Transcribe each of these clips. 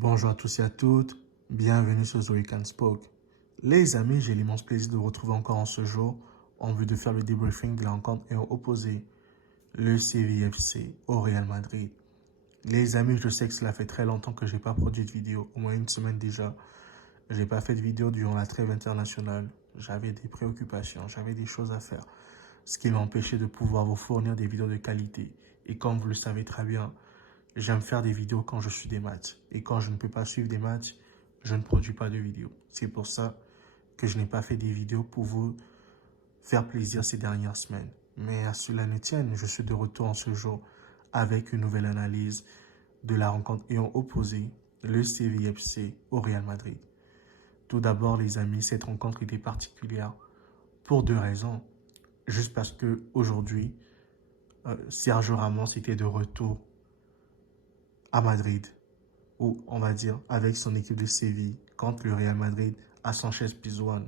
Bonjour à tous et à toutes, bienvenue sur The Weekend Spoke. Les amis, j'ai l'immense plaisir de vous retrouver encore en ce jour en vue de faire le debriefing de la rencontre ayant opposé le CVFC au Real Madrid. Les amis, je sais que cela fait très longtemps que je n'ai pas produit de vidéo, au moins une semaine déjà. Je n'ai pas fait de vidéo durant la trêve internationale. J'avais des préoccupations, j'avais des choses à faire, ce qui m'empêchait de pouvoir vous fournir des vidéos de qualité. Et comme vous le savez très bien, j'aime faire des vidéos quand je suis des matchs. Et quand je ne peux pas suivre des matchs, je ne produis pas de vidéos. C'est pour ça que je n'ai pas fait des vidéos pour vous faire plaisir ces dernières semaines. Mais à cela ne tienne, je suis de retour en ce jour avec une nouvelle analyse de la rencontre ayant opposé le CVFC au Real Madrid. Tout d'abord, les amis, cette rencontre était particulière pour deux raisons. Juste parce que aujourd'hui, Sergio Ramos était de retour à Madrid, ou on va dire avec son équipe de Séville contre le Real Madrid à Sanchez-Pizjuán.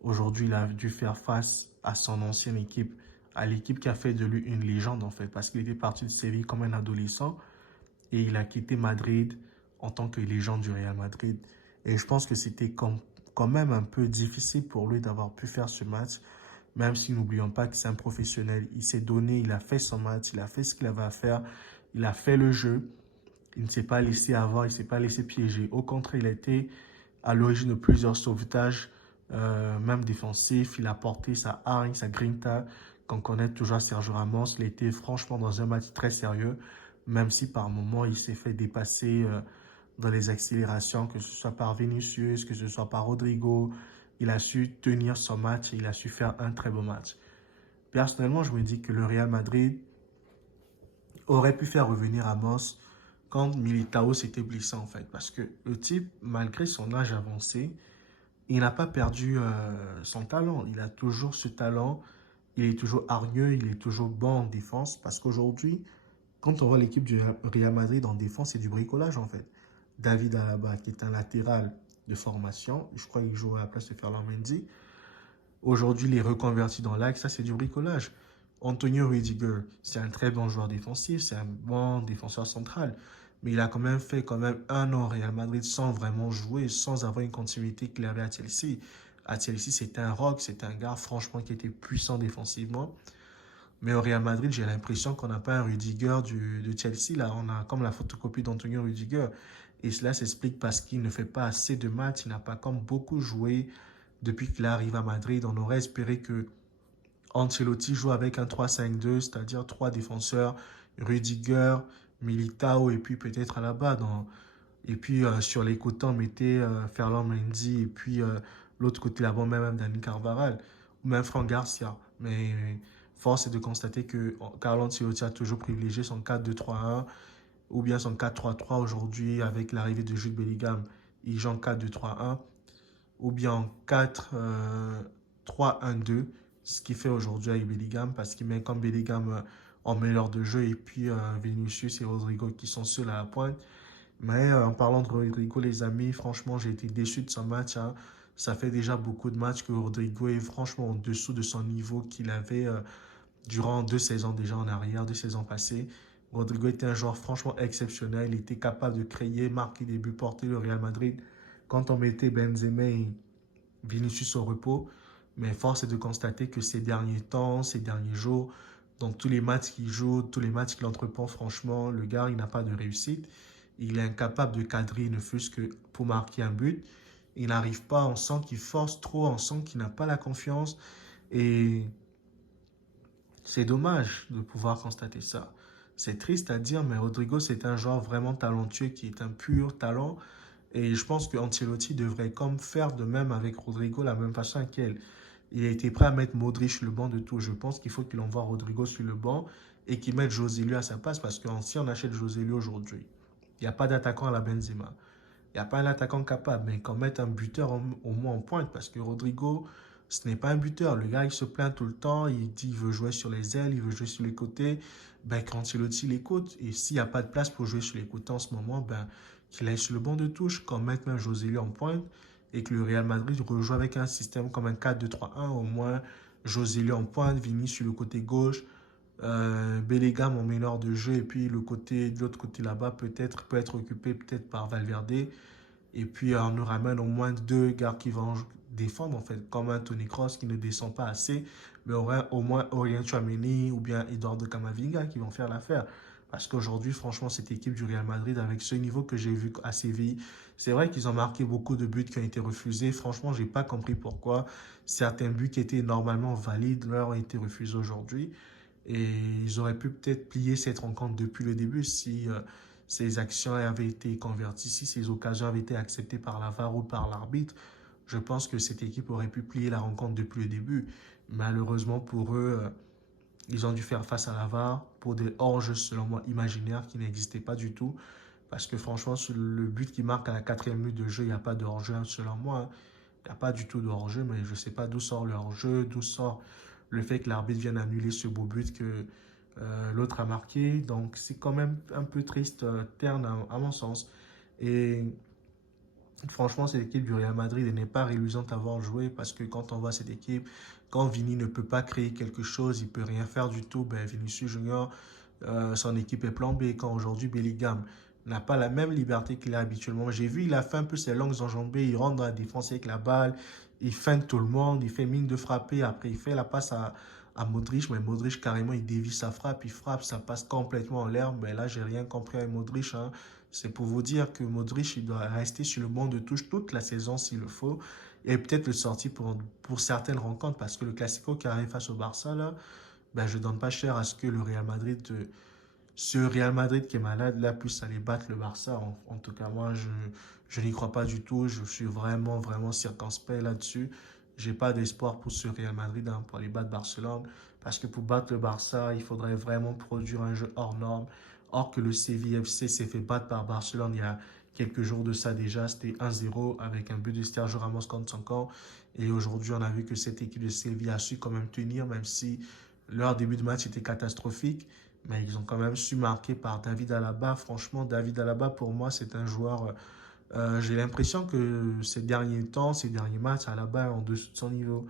Aujourd'hui, il a dû faire face à son ancienne équipe, à l'équipe qui a fait de lui une légende en fait, parce qu'il était parti de Séville comme un adolescent et il a quitté Madrid en tant que légende du Real Madrid. Et je pense que c'était quand même un peu difficile pour lui d'avoir pu faire ce match, même si n'oublions pas que c'est un professionnel. Il s'est donné, il a fait son match, il a fait ce qu'il avait à faire, il a fait le jeu. Il ne s'est pas laissé avoir, il ne s'est pas laissé piéger. Au contraire, il a été à l'origine de plusieurs sauvetages, même défensifs. Il a porté sa hargne, sa grinta, qu'on connaît toujours à Sergio Ramos. Il était franchement dans un match très sérieux, même si par moments il s'est fait dépasser dans les accélérations, que ce soit par Vinicius, que ce soit par Rodrigo. Il a su tenir son match et il a su faire un très beau match. Personnellement, je me dis que le Real Madrid aurait pu faire revenir Ramos quand Militao s'était blessé en fait. Parce que le type, malgré son âge avancé, il n'a pas perdu son talent. Il a toujours ce talent. Il est toujours hargneux, il est toujours bon en défense. Parce qu'aujourd'hui, quand on voit l'équipe du Real Madrid en défense, c'est du bricolage en fait. David Alaba, qui est un latéral de formation, je crois qu'il joue à la place de Ferland Mendy. Aujourd'hui, il est reconverti dans l'axe, ça c'est du bricolage. Antonio Rudiger, c'est un très bon joueur défensif, c'est un bon défenseur central. Mais il a quand même fait un an au Real Madrid sans vraiment jouer, sans avoir une continuité qu'il avait à Chelsea. À Chelsea, c'était un rock, c'était un gars franchement qui était puissant défensivement. Mais au Real Madrid, j'ai l'impression qu'on n'a pas un Rudiger de Chelsea. Là, on a comme la photocopie d'Antonio Rudiger. Et cela s'explique parce qu'il ne fait pas assez de matchs, il n'a pas comme beaucoup joué depuis qu'il arrive à Madrid. On aurait espéré que Ancelotti joue avec un 3-5-2, c'est-à-dire trois défenseurs, Rudiger, Militao et puis peut-être Alaba. Et puis sur les côtés, on mettait Ferland Mendy et puis l'autre côté là-bas, même Dani Carvajal ou même Franck Garcia. Mais force est de constater que Carlo Ancelotti a toujours privilégié son 4-2-3-1 ou bien son 4-3-3 aujourd'hui avec l'arrivée de Jude Bellingham. Il joue en 4-2-3-1 ou bien en 4-3-1-2, ce qu'il fait aujourd'hui avec Bellingham, parce qu'il met comme Bellingham en meilleur de jeu, et puis Vinicius et Rodrigo qui sont seuls à la pointe. Mais en parlant de Rodrigo, les amis, franchement, j'ai été déçu de son match, hein. Ça fait déjà beaucoup de matchs que Rodrigo est franchement en dessous de son niveau qu'il avait durant 2 saisons déjà en arrière, 2 saisons passées. Rodrigo était un joueur franchement exceptionnel. Il était capable de créer, marquer des buts, porter le Real Madrid quand on mettait Benzema et Vinicius au repos. Mais force est de constater que ces derniers temps, ces derniers jours, dans tous les matchs qu'il joue, tous les matchs qu'il entreprend, franchement, le gars, il n'a pas de réussite. Il est incapable de cadrer, ne fût-ce que pour marquer un but. Il n'arrive pas, on sent qu'il force trop, on sent qu'il n'a pas la confiance. Et c'est dommage de pouvoir constater ça. C'est triste à dire, mais Rodrigo, c'est un joueur vraiment talentueux qui est un pur talent. Et je pense que Ancelotti devrait comme faire de même avec Rodrigo, la même façon qu'elle. Il a été prêt à mettre Modric sur le banc de tout. Je pense qu'il faut qu'il envoie Rodrigo sur le banc et qu'il mette Joselu à sa place parce que si on achète Joselu aujourd'hui, il n'y a pas d'attaquant à la Benzema. Il n'y a pas un attaquant capable, mais qu'on mette un buteur au moins en pointe parce que Rodrigo, ce n'est pas un buteur. Le gars, il se plaint tout le temps. Il dit qu'il veut jouer sur les ailes, il veut jouer sur les côtés. Ben, quand Ancelotti l'écoute, et s'il n'y a pas de place pour jouer sur les côtés en ce moment, ben, qu'il aille sur le banc de touche, qu'on mette même Joselu en pointe et que le Real Madrid rejoue avec un système comme un 4-2-3-1, au moins Joselu en pointe, Vini sur le côté gauche, Bellingham en meneur de jeu et puis de l'autre côté là-bas peut être occupé peut-être par Valverde. Et puis on nous ramène au moins deux gars qui vont défendre en fait, comme un Toni Kroos qui ne descend pas assez, mais au moins Aurélien Tchouameni ou bien Eduardo Camavinga qui vont faire l'affaire. Parce qu'aujourd'hui, franchement, cette équipe du Real Madrid, avec ce niveau que j'ai vu à Séville, c'est vrai qu'ils ont marqué beaucoup de buts qui ont été refusés. Franchement, j'ai pas compris pourquoi certains buts qui étaient normalement valides leur ont été refusés aujourd'hui. Et ils auraient pu peut-être plier cette rencontre depuis le début si ces actions avaient été converties, si ces occasions avaient été acceptées par la VAR ou par l'arbitre. Je pense que cette équipe aurait pu plier la rencontre depuis le début. Malheureusement pour eux, ils ont dû faire face à la VAR pour des hors-jeux, selon moi, imaginaires qui n'existaient pas du tout. Parce que franchement, sur le but qui marque à la 4e minute de jeu, il n'y a pas de hors-jeu, selon moi, hein. Il n'y a pas du tout de hors-jeu, mais je ne sais pas d'où sort le hors-jeu, d'où sort le fait que l'arbitre vienne annuler ce beau but que l'autre a marqué. Donc, c'est quand même un peu triste, terne à mon sens. Et franchement, cette équipe du Real Madrid n'est pas réluisante à voir jouer parce que quand on voit cette équipe, quand Vini ne peut pas créer quelque chose, il ne peut rien faire du tout, ben Vinicius Junior, son équipe est plan B. Quand aujourd'hui Bellingham n'a pas la même liberté qu'il a habituellement. J'ai vu, il a fait un peu ses longues enjambées, il rentre dans la défense avec la balle, il feinte tout le monde, il fait mine de frapper, après il fait la passe à Modric, mais Modric carrément il dévie sa frappe, il frappe, ça passe complètement en l'air. Mais là, j'ai rien compris avec Modric, hein. C'est pour vous dire que Modric, il doit rester sur le banc de touche toute la saison s'il le faut. Et peut-être le sortir pour certaines rencontres, parce que le Classico qui arrive face au Barça, là, ben, je ne donne pas cher à ce que le Real Madrid, ce Real Madrid qui est malade, là, puisse aller battre le Barça. En tout cas, moi, je n'y crois pas du tout. Je suis vraiment, vraiment circonspect là-dessus. J'ai pas d'espoir pour ce Real Madrid, hein, pour aller battre Barcelone. Parce que pour battre le Barça, il faudrait vraiment produire un jeu hors norme. Or que le Séville FC s'est fait battre par Barcelone il y a quelques jours de ça déjà. C'était 1-0 avec un but de Sergio Ramos contre son camp. Et aujourd'hui, on a vu que cette équipe de Séville a su quand même tenir, même si leur début de match était catastrophique. Mais ils ont quand même su marquer par David Alaba. Franchement, David Alaba, pour moi, c'est un joueur. J'ai l'impression que ces derniers temps, ces derniers matchs, Alaba est en dessous de son niveau.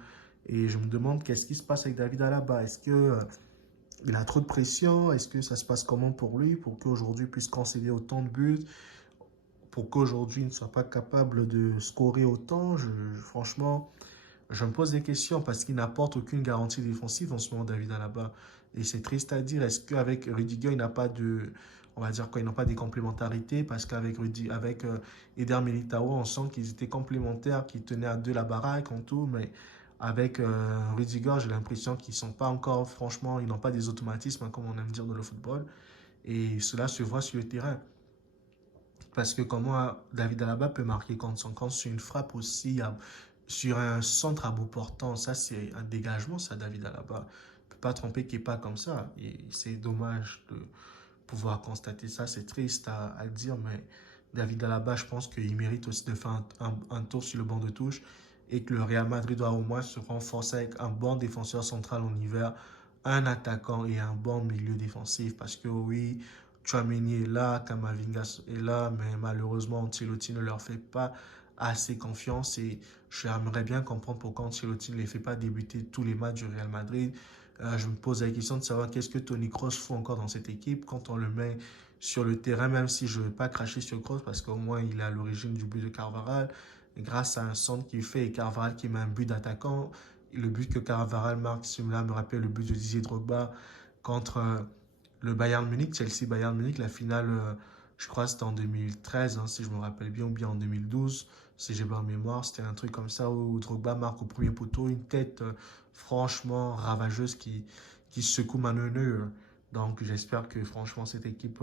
Et je me demande qu'est-ce qui se passe avec David Alaba. Est-ce que il a trop de pression? Est-ce que ça se passe comment pour lui pour qu'aujourd'hui il puisse concéder autant de buts? Pour qu'aujourd'hui il ne soit pas capable de scorer autant? Franchement, je me pose des questions parce qu'il n'apporte aucune garantie défensive en ce moment, David Alaba. Et c'est triste à dire. Est-ce qu'avec Rudiger, il n'a pas de. On va dire quoi, ils n'ont pas des complémentarités parce qu'avec Eder Militao, on sent qu'ils étaient complémentaires, qu'ils tenaient à deux la baraque en tout. Mais avec Rudiger, j'ai l'impression qu'ils ne sont pas encore, franchement, ils n'ont pas des automatismes, hein, comme on aime dire dans le football. Et cela se voit sur le terrain. Parce que comment David Alaba peut marquer contre son camp sur une frappe aussi, sur un centre à bout portant, ça c'est un dégagement, ça, David Alaba. Ne peut pas tromper qu'il n'est pas comme ça. Et c'est dommage de pouvoir constater ça. C'est triste à dire, mais David Alaba, je pense qu'il mérite aussi de faire un tour sur le banc de touche et que le Real Madrid doit au moins se renforcer avec un bon défenseur central en hiver, un attaquant et un bon milieu défensif. Parce que oui, Tchouaméni est là, Kamavinga est là, mais malheureusement, Ancelotti ne leur fait pas assez confiance et j'aimerais bien comprendre pourquoi Ancelotti ne les fait pas débuter tous les matchs du Real Madrid. Je me pose la question de savoir qu'est-ce que Toni Kroos fout encore dans cette équipe quand on le met sur le terrain, même si je ne veux pas cracher sur Kroos parce qu'au moins il est à l'origine du but de Carvajal, grâce à un centre qu'il fait et Carvajal qui met un but d'attaquant. Le but que Carvajal marque, celui-là me rappelle le but de Didier Drogba contre le Bayern Munich, Chelsea-Bayern Munich, la finale, je crois c'était en 2013, hein, si je me rappelle bien, ou bien en 2012, si j'ai bonne mémoire, c'était un truc comme ça où Drogba marque au premier poteau, une tête franchement ravageuse qui secoue Manuel Neuer. Donc j'espère que franchement cette équipe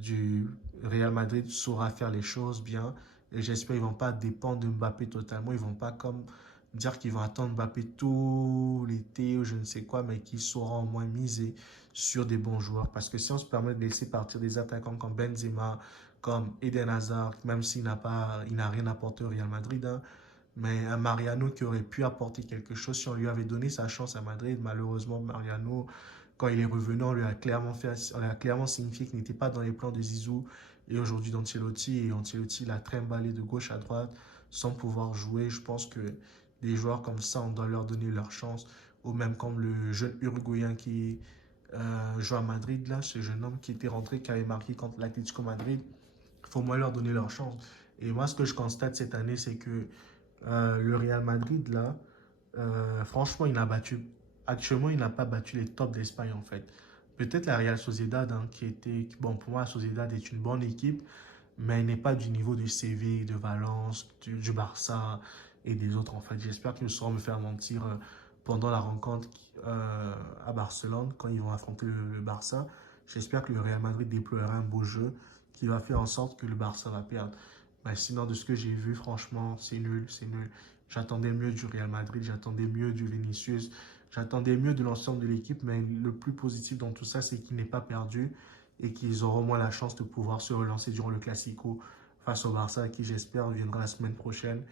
du Real Madrid saura faire les choses bien. Et j'espère qu'ils ne vont pas dépendre de Mbappé totalement. Ils ne vont pas comme dire qu'ils vont attendre Mbappé tout l'été ou je ne sais quoi, mais qu'ils sauront au moins miser sur des bons joueurs. Parce que si on se permet de laisser partir des attaquants comme Benzema, comme Eden Hazard, même s'il n'a rien apporté au Real Madrid, hein, mais un Mariano qui aurait pu apporter quelque chose si on lui avait donné sa chance à Madrid. Malheureusement, Mariano, quand il est revenu, on lui a clairement signifié qu'il n'était pas dans les plans de Zizou et aujourd'hui d'Ancelotti. Et Ancelotti l'a trimballé de gauche à droite sans pouvoir jouer. Je pense que des joueurs comme ça, on doit leur donner leur chance. Ou même comme le jeune Uruguayen qui joue à Madrid, là, ce jeune homme qui était rentré, qui avait marqué contre l'Atlético Madrid. Il faut moins leur donner leur chance. Et moi, ce que je constate cette année, c'est que le Real Madrid, là, franchement, actuellement, il n'a pas battu les tops d'Espagne, en fait. Peut-être la Real Sociedad, hein, bon, pour moi, la Sociedad est une bonne équipe, mais elle n'est pas du niveau du Séville, de Valence, du Barça et des autres, en fait. J'espère qu'ils ne sauront me faire mentir pendant la rencontre à Barcelone, quand ils vont affronter le Barça. J'espère que le Real Madrid déploiera un beau jeu qui va faire en sorte que le Barça va perdre. Mais sinon, de ce que j'ai vu, franchement, c'est nul, c'est nul. J'attendais mieux du Real Madrid, j'attendais mieux du Vinicius, j'attendais mieux de l'ensemble de l'équipe, mais le plus positif dans tout ça, c'est qu'il n'est pas perdu et qu'ils auront au moins la chance de pouvoir se relancer durant le Classico face au Barça, qui j'espère viendra la semaine prochaine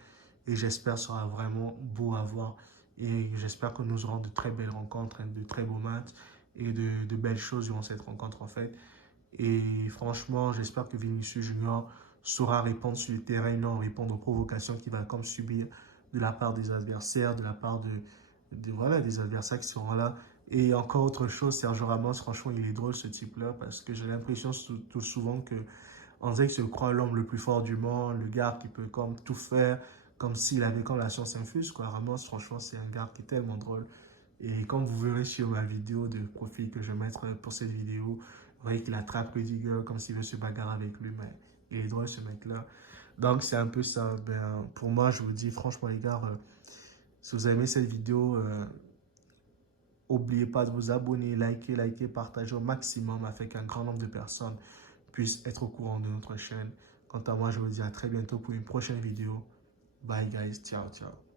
et j'espère sera vraiment beau à voir. Et j'espère que nous aurons de très belles rencontres, de très beaux matchs et de belles choses durant cette rencontre en fait. Et franchement, j'espère que Vinicius Junior saura répondre sur le terrain, non répondre aux provocations qu'il va comme subir de la part des adversaires, de la part voilà, des adversaires qui seront là. Et encore autre chose, Sergio Ramos, franchement, il est drôle ce type-là parce que j'ai l'impression tout souvent que on dirait qu'il se croit l'homme le plus fort du monde, le gars qui peut comme tout faire, comme s'il avait comme la science infuse, quoi. Ramos, franchement, c'est un gars qui est tellement drôle. Et comme vous verrez sur ma vidéo de profil que je vais mettre pour cette vidéo, vous voyez qu'il attrape Rudiger comme s'il veut se bagarrer avec lui, mais il est drôle ce mec-là. Donc c'est un peu ça. Ben, pour moi, je vous dis franchement les gars, si vous avez aimé cette vidéo, n'oubliez pas de vous abonner, liker, partager au maximum afin qu'un grand nombre de personnes puissent être au courant de notre chaîne. Quant à moi, je vous dis à très bientôt pour une prochaine vidéo. Bye guys, ciao, ciao.